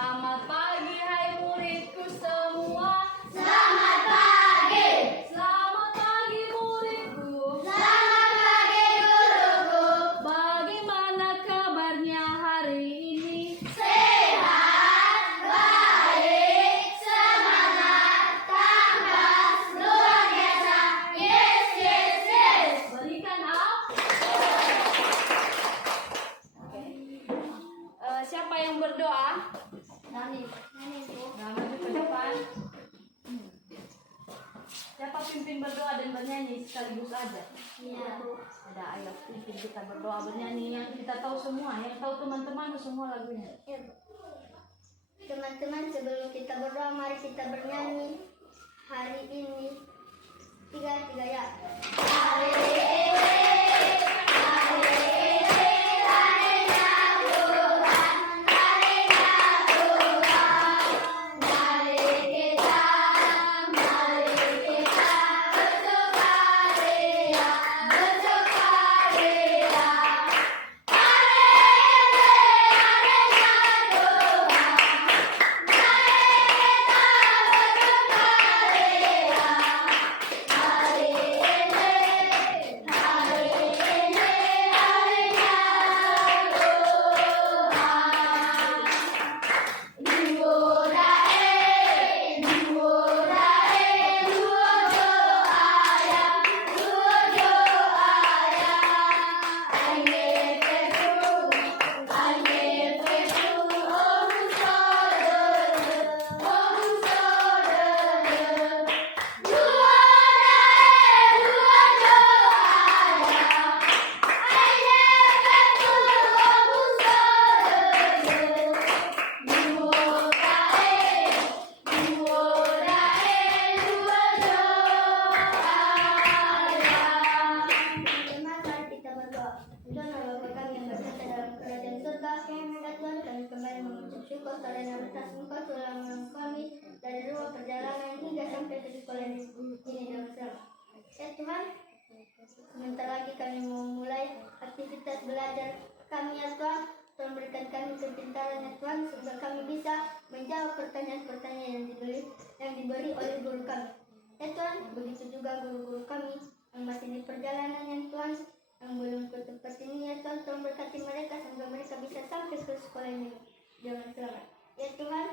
Selamat pagi hai muridku semua. Selamat pagi. Selamat pagi muridku. Selamat pagi guruku. Bagaimana kabarnya hari ini? Sehat, baik, semangat, tangkas, luar biasa. Yes, yes, yes. Berikan up. Siapa yang berdoa? Nani, Bu. Nah, maju ke depan. Siapa pimpin berdoa dan bernyanyi sekaligus aja? Iya, Bu. Ada ayat pimpin kita berdoa bernyanyi yang kita tahu semua, yang tahu teman-teman semua lagunya. Iya, Bu. Teman-teman, sebelum kita berdoa, mari kita bernyanyi hari ini. Tiga ya. Hari ini. Dari rumah perjalanan hingga sampai ke sekolah ini dengan selamat. Ya Tuhan, sebentar lagi kami memulai aktivitas belajar kami ya Tuhan. Tolong berikan kami kepintaran ya Tuhan, sehingga kami bisa menjawab pertanyaan-pertanyaan yang diberi oleh guru kami. Ya Tuhan, begitu juga guru-guru kami yang masih di perjalanan ya Tuhan, yang belum ke tempat ini ya Tuhan. Tolong berkati mereka sehingga mereka bisa sampai ke sekolah ini dengan selamat. Ya Tuhan,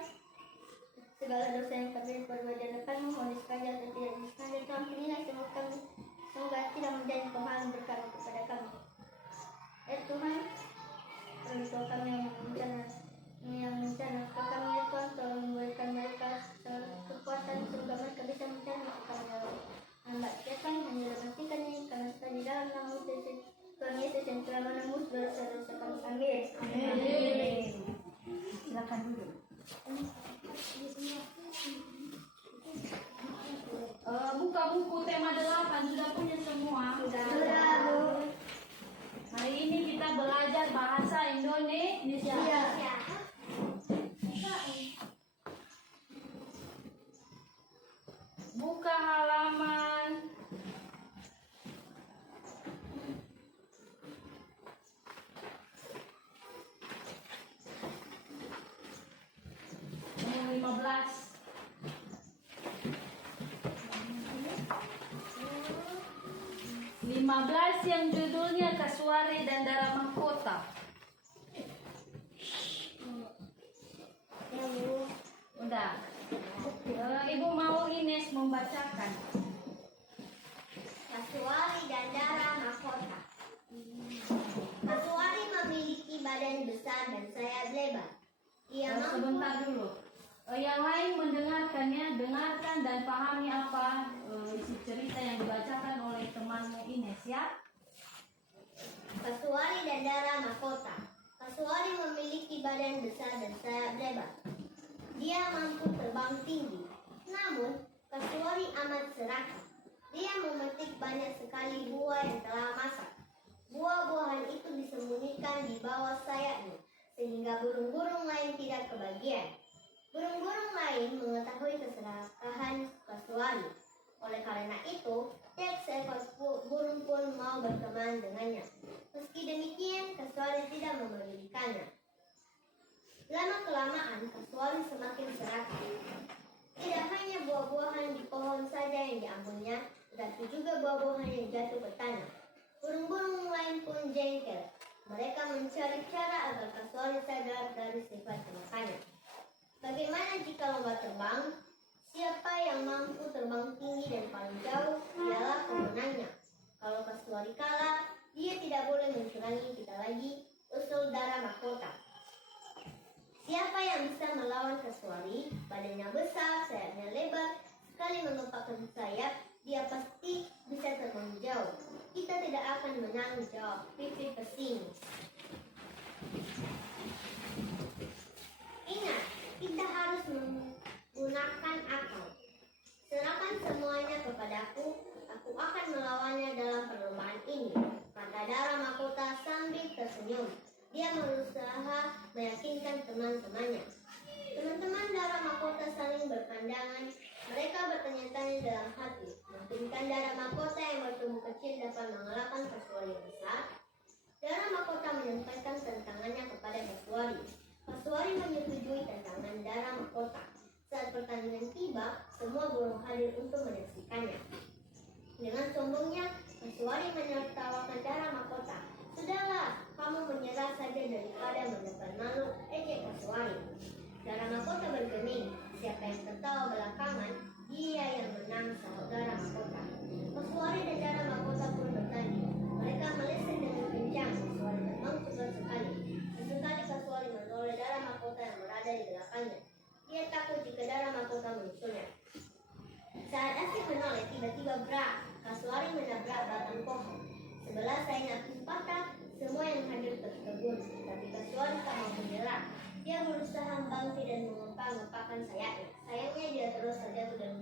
segala dosa yang kami perbuat di hadapan-Mu, mohon disengaja atau tidak disengaja, Tuhan ampunilah semua kami, semoga tidak menjadi penghalang berkat kepada kami. Ya Tuhan, orang tua kami yang mencana ke kami ya Tuhan, tolong memberikan mereka kekuatan sehingga mereka bisa mencana ke kami ya Allah. Hamba siapkan hanya matikan ini karena sudah di dalam nama Tuhan Yesus yang telah menembus dosa-dosa kami. Amin. Amin. Silakan duduk. Buka buku tema 8 sudah punya semua? Sudah, Bu. Hari ini kita belajar bahasa Indonesia. Iya. Buka halaman 15. Yang judulnya Kasuari dan Dara Mahkota. Ya, Bu. Udah. Ibu mau Ines membacakan. Kasuari dan Dara Mahkota. Kasuari memiliki badan besar dan sayap lebar. Ia mampu. Sebentar dulu. Yang lain mendengarkannya, dengarkan dan pahami apa isi cerita yang dibacakan oleh temanmu Ines ya. Kasuari dan Dara Mahkota. Kasuari memiliki badan besar dan sayap lebar. Dia mampu terbang tinggi. Namun, Kasuari amat serakah. Dia memetik banyak sekali buah yang telah masak. Buah-buahan itu disembunyikan di bawah sayapnya, sehingga burung-burung lain tidak kebagian. Burung-burung lain mengetahui keserakahan Kasuari. Oleh karena itu, tiap seekor burung pun mau berteman dengannya. Meski demikian, Kasuari tidak memedulikannya. Lama-kelamaan, kelamaan, kasuari semakin serakah. Tidak hanya buah-buahan di pohon saja yang diambilnya, tetapi juga buah-buahan yang jatuh ke tanah. Burung-burung lain pun jengkel. Mereka mencari cara agar kasuari sadar dari sifat celakanya. Bagaimana jika lomba terbang? Siapa yang mampu terbang tinggi dan paling jauh ialah pemenangnya. Kalau kasuari kalah, dia tidak boleh mencurangi kita lagi, usul Dara Mahkota. Siapa yang bisa melawan kasuari? Badannya besar, sayapnya lebar, sekali mengepakkan sayap, dia pasti bisa terbang jauh. Kita tidak akan menang, jawab Pipit pesimis. Ingat, kita harus menggunakan akal. Serahkan semuanya kepadaku, aku akan melawannya dalam perlombaan ini, kata Dara Mahkota sambil tersenyum. Dia berusaha meyakinkan teman-temannya. Teman-teman Dara Mahkota saling berpandangan. Mereka bertanya-tanya dalam hati, mungkinkah Dara Mahkota yang bertubuh kecil dapat mengalahkan kasuari yang besar? Dara Mahkota menyampaikan tantangannya kepada kasuari. Kasuari menyetujui tantangan Dara Mahkota. Saat pertandingan tiba, semua burung hadir untuk menyaksikannya. Dengan sombongnya, kasuari menertawakan Dara Mahkota. Sudahlah, kamu menyerah saja daripada mendapat malu, ejek kasuari. Dara Mahkota bergeming. Siapa yang tertawa belakangan, dia yang menang, sahut Dara Mahkota. Kasuari dan Dara Mahkota pun bertanding. Mereka melesat dengan kencang. Kasuari terbang cepat sekali. Sesekali kasuari menoleh Dara Mahkota yang berada di belakangnya. Dia takut jika Dara Mahkota menyusulnya. Saat asik menoleh, tiba-tiba brak. Kasuari menabrak batang pohon. Sebelah sayapnya patah, semua yang hadir tertegun. Tapi kasuari tak mau menyerah. Dia berusaha bangkit dan mengepang-ngepangkan sayapnya. Sayapnya dia terus terjatuh dan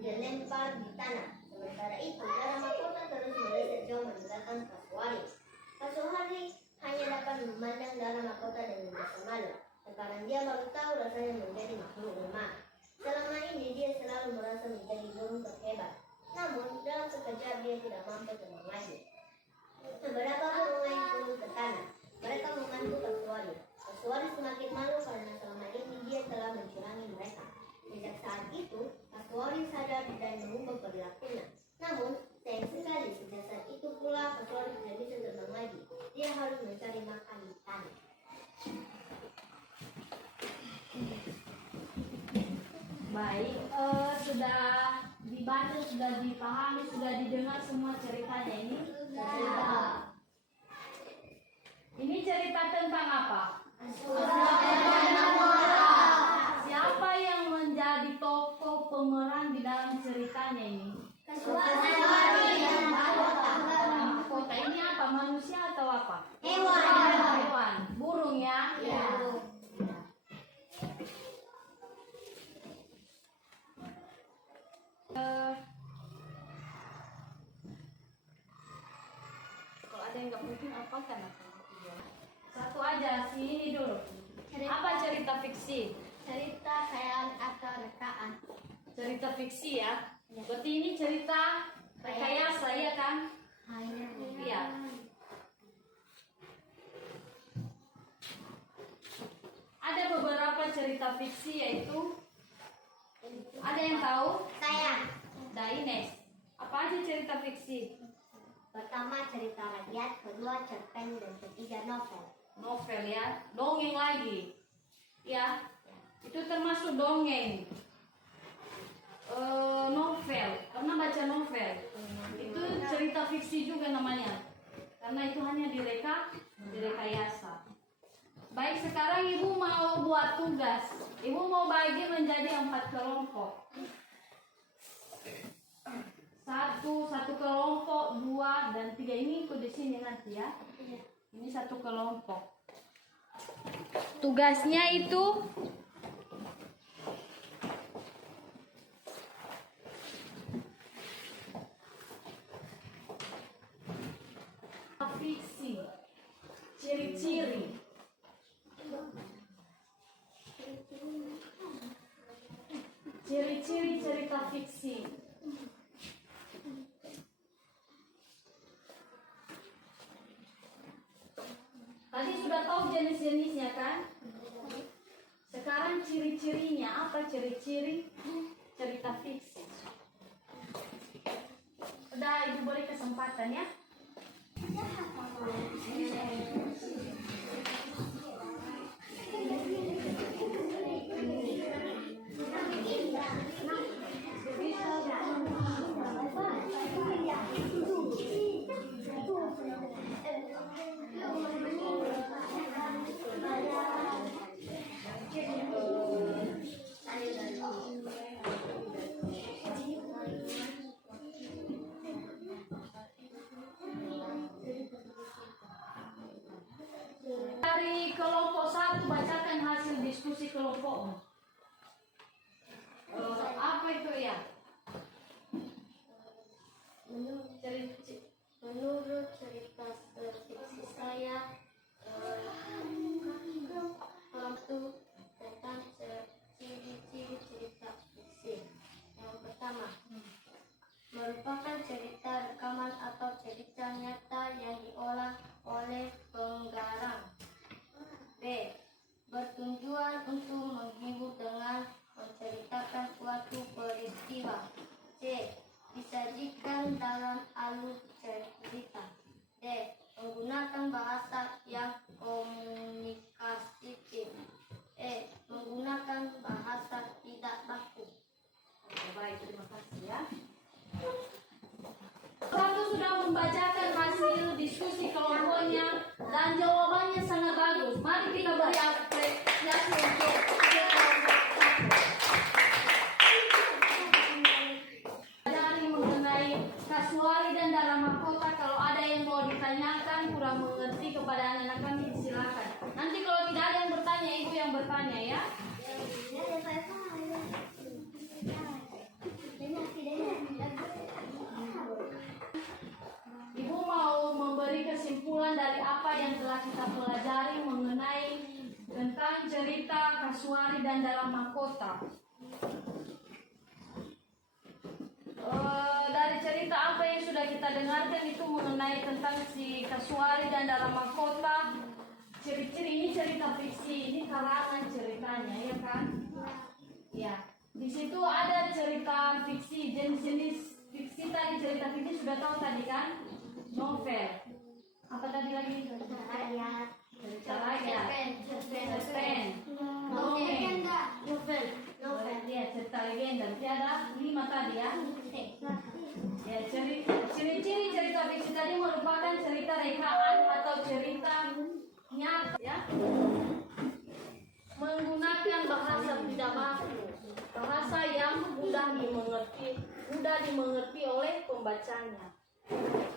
dilempar di tanah. Sementara itu, Dara Mahkota terus melesat jauh meninggalkan kasuari. Kasuari hanya dapat memandang Dara Mahkota dengan rasa malu. Sekarang dia baru tahu rasanya menjadi makhluk lemah. Selama ini dia selalu merasa menjadi burung terhebat. Namun, dalam sekejap dia tidak mampu terbang lagi. Beberapa burung lain turun ke tanah. Mereka membantu kasuari. Kasuari semakin malu karena selama ini dia telah mencurangi mereka. Sejak saat itu, kasuari sadar dan mengubah perilakunya. Namun, sayang sekali sejak saat itu pula kasuari tidak bisa terbang lagi. Dia harus mencari makan di tanah. Baik, sudah dibaca, sudah dipahami, sudah didengar semua ceritanya ini. Ini cerita tentang apa? Siapa yang menjadi tokoh pemeran di dalam ceritanya ini? Mahkota ini apa? Manusia atau apa? Hewan. Burung ya? Kalau ada yang nggak mungkin apa kan? Satu aja, sini dulu. Apa cerita fiksi? Cerita khayal atau rekaan. Cerita fiksi ya. Berarti ini cerita rekayasa ya kan? Iya. Ada beberapa cerita fiksi yaitu ada yang tahu? Saya. Daines. Apa aja cerita fiksi? Pertama cerita rakyat, kedua cerpen, dan ketiga novel. Novel ya, dongeng lagi. Ya, itu termasuk dongeng. Novel, pernah baca novel? Itu cerita fiksi juga namanya. Karena itu hanya direkayasa. Baik, sekarang ibu mau buat tugas. Ibu mau bagi menjadi 4 kelompok. Satu kelompok, 2 dan 3 ini ikut di sini nanti ya. Ini satu kelompok. Tugasnya itu fiksi, ciri-ciri. Ciri-ciri cerita fiksi. Tadi sudah tahu jenis-jenisnya kan? Sekarang apa ciri-ciri cerita fiksi. Udah, Ibu beri kesempatan ya. Dari kelompok 1 bacakan hasil diskusi kelompokmu. Apa itu ya? Menurut cerita fiksi saya, itu tentang ciri-ciri cerita fiksi. Yang pertama, merupakan cerita rekaman atau cerita nyata yang diolah oleh penggarang. B. Bertujuan untuk menghibur dengan menceritakan suatu peristiwa. C. Disajikan dalam alur cerita. D. Menggunakan bahasa yang komunikatif. E. Menggunakan bahasa tidak baku. Oke, baik, terima kasih ya. Satu sudah membacakan hasil diskusi kelompoknya dan jawabannya sangat bagus. Mari kita beri apresiasi untuk dari mengenai kasuari dan darah mahkota. Kalau ada yang mau ditanyakan kurang mengerti kepada anak-anak kami, silakan. Nanti kalau tidak ada yang bertanya, ibu yang bertanya ya. Ibu mau memberi kesimpulan dari apa yang telah kita pelajari mengenai tentang cerita kasuari dan dalam mahkota. Dari cerita apa yang sudah kita dengarkan itu mengenai tentang si kasuari dan dalam mahkota. Ciri-ciri ini cerita fiksi, ini karangan ceritanya, ya kan? Ya. Di situ ada cerita fiksi, jenis-jenis fiksi tadi, cerita fiksi sudah tahu tadi kan? Novel. Apa tadi lagi? Cerita rakyat. Cerpen. Dongeng. Novel. Ya, cerita legenda. Berarti ada 5 tadi ya. Ya, ciri-ciri cerita fiksi tadi merupakan cerita rekaan atau cerita nyata ya. Menggunakan bahasa tidak baku. Bahasa yang mudah dimengerti oleh pembacanya.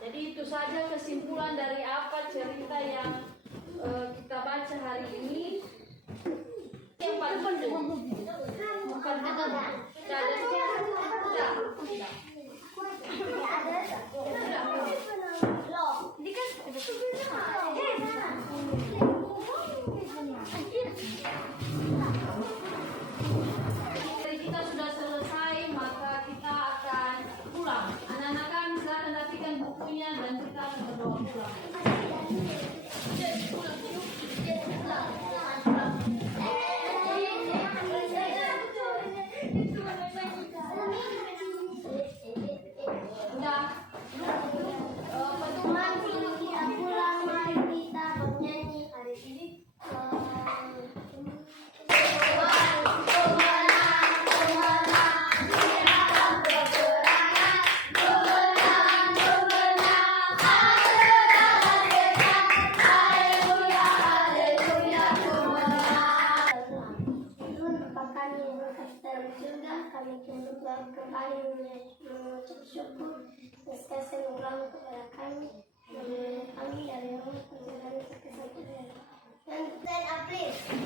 Jadi itu saja kesimpulan dari apa cerita yang kita baca hari ini. Yang paling penting bukan kita sudah selesai, maka kita akan pulang. Anak-anak kami silakan rapikan bukunya dan kita akan berdoa pulang. Udah. Teman kita pulang, mari kita bernyanyi hari ini. Kami tunduk kembali mengucap syukur atas anugerah kepada kami dari Allah dan kesabaran. Dan please.